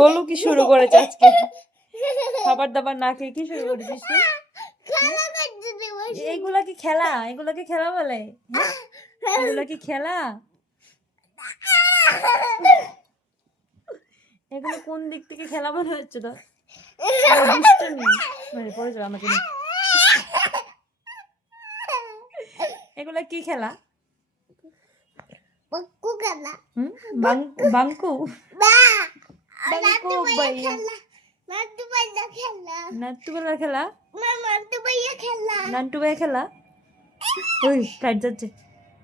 গোলু কি শুরু করেছে আজকে? খাবার দাবার না খেয়ে কি শুরু করেছিস তুই? এইগুলা কি খেলা? এগুলাকে খেলা বলে? এগুলা কি খেলা? এগুলো কোন দিক থেকে খেলা মনে হচ্ছে তো? মানে পড়ে যাবে আমাকে। এগুলা কি খেলা? বাঙ্কু খেলা। বাঙ্কু বাঙ্কু ভাইয়া নান্টু ভাইয়া খেলা। নাট্টু বেলার খেলা? নান্টু ভাইয়া খেলা। নান্টু ভাইয়া খেলা? ওই ফ্লাইট যাচ্ছে,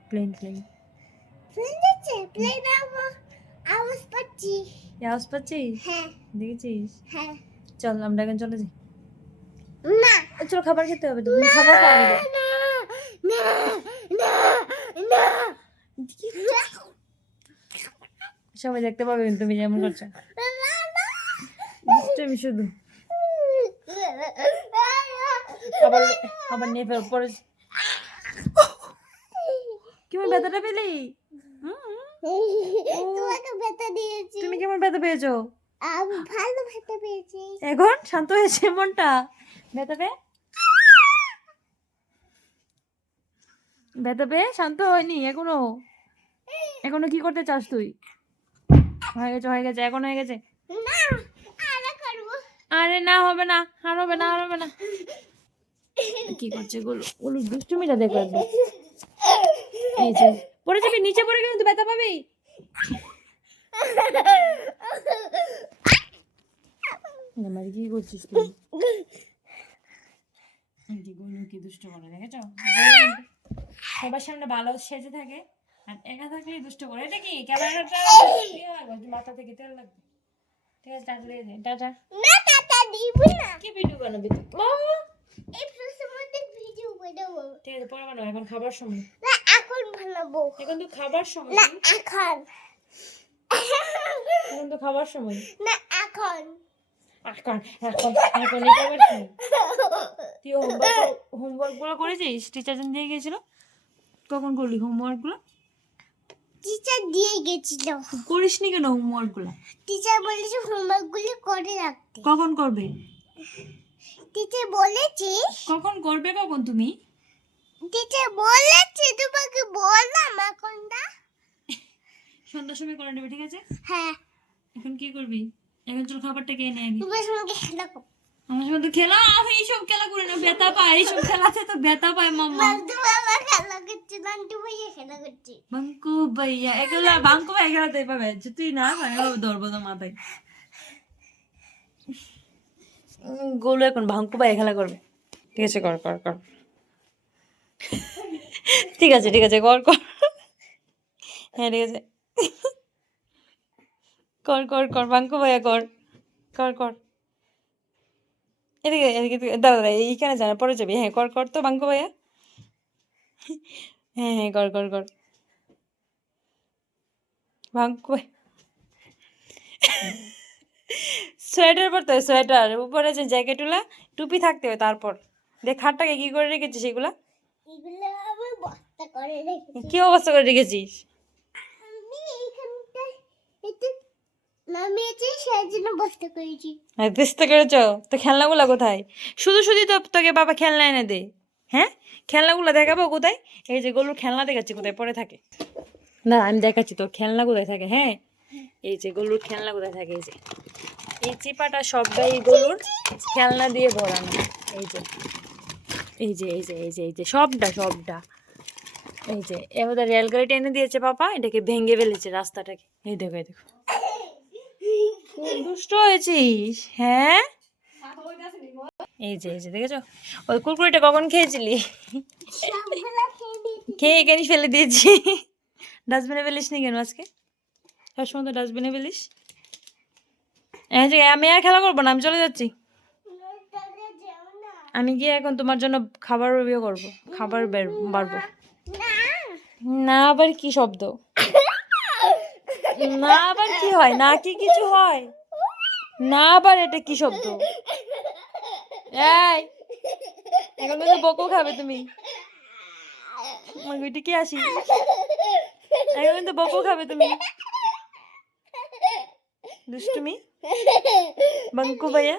প্লেন প্লেন প্লেন যাচ্ছে, প্লেন আওয়াজ পাচ্ছি। আওয়াজ পাচ্ছিস? হ্যাঁ দেখেছিস? হ্যাঁ। চল আমরা এখন চলে যাই। না চলো খাবার খেতে হবে তো, তুমি খাবার খাওয়া না না না না। সবাই দেখতে পাবে তুমি যেমন করছো। তুমি শুধু আবার আবার নিয়ে ফেল পরে। কেমন ব্যথাটা পেলি? তোমাকে ব্যথা দিয়েছি। তুমি কেমন ব্যথা পেয়েছো? আমি ভালো ব্যথা পেয়েছি। এখন শান্ত হয়েছে মনটা? ব্যথা পেয়ে ব্যথা পেয়ে শান্ত হয়নি এখনো? এখনো কি করতে চাস তুই? হয়ে গেছে হয়ে গেছে, এখন হয়ে গেছে। না আরে করব। আরে না হবে না, আর হবে না, আর হবে না। কি করছে গোলু? গোলু দুষ্টুমিটা দেখো একবার। এই যে পড়ে যাবি, নিচে পড়ে গেলে তুই ব্যথা পাবি। আমার কি করছিস তুই? কি গোলু কি দুষ্ট করে দেখেছো? সবার সামনে ভালো সেজে থাকে আর একা থাকলেই দুষ্ট করে। এটা কি ক্যামেরাটা মাথা থেকে তেল লাগবে। ঠিক আছে টাটা দিয়ে দে, টাটা। না টাটা দিব না। কি ভিডিও বানাবি তুই? এই প্রশ্নের মধ্যে ভিডিও বানাবো। ঠিক আছে পরে বানাবো, এখন খাবার সময়। না এখন বানাবো। এখন তো খাবার সময়। না এখন। এখন তো খাবার সময়। না এখন। এখন এখন এখন এটা আবার কি? তুই হোমওয়ার্ক গুলো করেছিস? টিচার যেন দিয়ে গেছিল, কখন করলি হোমওয়ার্ক গুলো? টিচার দিয়ে গেছিল। করিসনি কেন হোমওয়ার্ক গুলো? টিচার বলেছে হোমওয়ার্ক গুলো করে রাখতে। কখন করবে? টিচার বলেছে। কখন করবে কখন তুমি? টিচার বলেছে তোমাকে বললাম এখনটা। সন্ধ্যার সময় করে নেবে, ঠিক আছে? হ্যাঁ। এখন কি করবি? এখন চল খাবারটা খেয়ে নে আগে। তোমার সঙ্গে খেলা করো। আমার সাথে তো খেলা, আমি এইসব খেলা করি না, ব্যথা পাই এইসব খেলাতে, তো ব্যথা পায় মাম্মা। নান্টু বাবা খেলা করছে, নান্টু ভাইয়া খেলা করছে। বাঙ্কু ভাইয়া এগুলা, বাঙ্কু ভাই খেলাতে পাবে যে তুই না ধরবো তো মাথায়। গোলু এখন বাঙ্কু ভাই খেলা করবে। ঠিক আছে কর কর কর। ঠিক আছে ঠিক আছে কর কর। হ্যাঁ ঠিক আছে কর কর কর, বাঙ্কু ভাইয়া কর কর কর। এদিকে এদিকে দাদা দাদা এইখানে জানা পরে যাবি। হ্যাঁ কর কর তো বাঙ্কু ভাইয়া। হ্যাঁ হ্যাঁ কর কর কর বাঙ্কু ভাই। সোয়েটার পরতে হয়, সোয়েটার উপরে যে জ্যাকেটগুলা টুপি থাকতে হয়। তারপর দেখ খাটটাকে কি করে রেখেছিস এগুলা? এগুলো আমি বস্তা করে রেখেছি। কি অবস্থা করে রেখেছিস? আমি এইখানটা এটা নামিয়েছি, সেই জন্য বস্তা করেছি। বুঝতে পেরেছো তো? খেলনাগুলা কোথায়? শুধু শুধু তো তোকে বাবা খেলনা এনে দে। হ্যাঁ খেলনাগুলো দেখাবো কোথায়? এই যে গরুর খেলনা দেখাচ্ছি কোথায় পড়ে থাকে। না আমি দেখাচ্ছি তোর খেলনা কোথায় থাকে। হ্যাঁ এই যে গরুর খেলনা কোথায় থাকে, এই যে এই চিপাটা সবটাই গরুর খেলনা দিয়ে ভরানো। এই যে এই যে এই যে এই যে এই যে সবটা সবটা। এই যে এবার রেলগাড়িটা এনে দিয়েছে পাপা, এটাকে ভেঙে ফেলেছে রাস্তাটাকে। এই দেখো এই দেখো, খুব দুষ্ট হয়েছিস। হ্যাঁ এই যে দেখেছো ওই কুরকুরিটা কখন খেয়েছিলি? সবগুলো খেয়ে দিয়েছি। খেয়ে এখানে ফেলে দিয়েছি। ডাস্টবিনে ফেলিস নি কেন আজকে? সবসময় তো ডাস্টবিনে ফেলিস। আমি আর খেলা করবো না, আমি চলে যাচ্ছি। তাহলে যেও না। আমি গিয়ে এখন তোমার জন্য খাবার ইয়ে করবো, খাবার বাড়বো। না না আবার কি শব্দ? না আবার কি হয়? না কি কিছু হয়? না আবার এটা কি শব্দ? এই এখন কিন্তু বকো খাবে তুমি। ওইটা কি আসি? এখন কিন্তু বকো খাবে তুমি। দুষ্টুমি বাঙ্কু ভাইয়া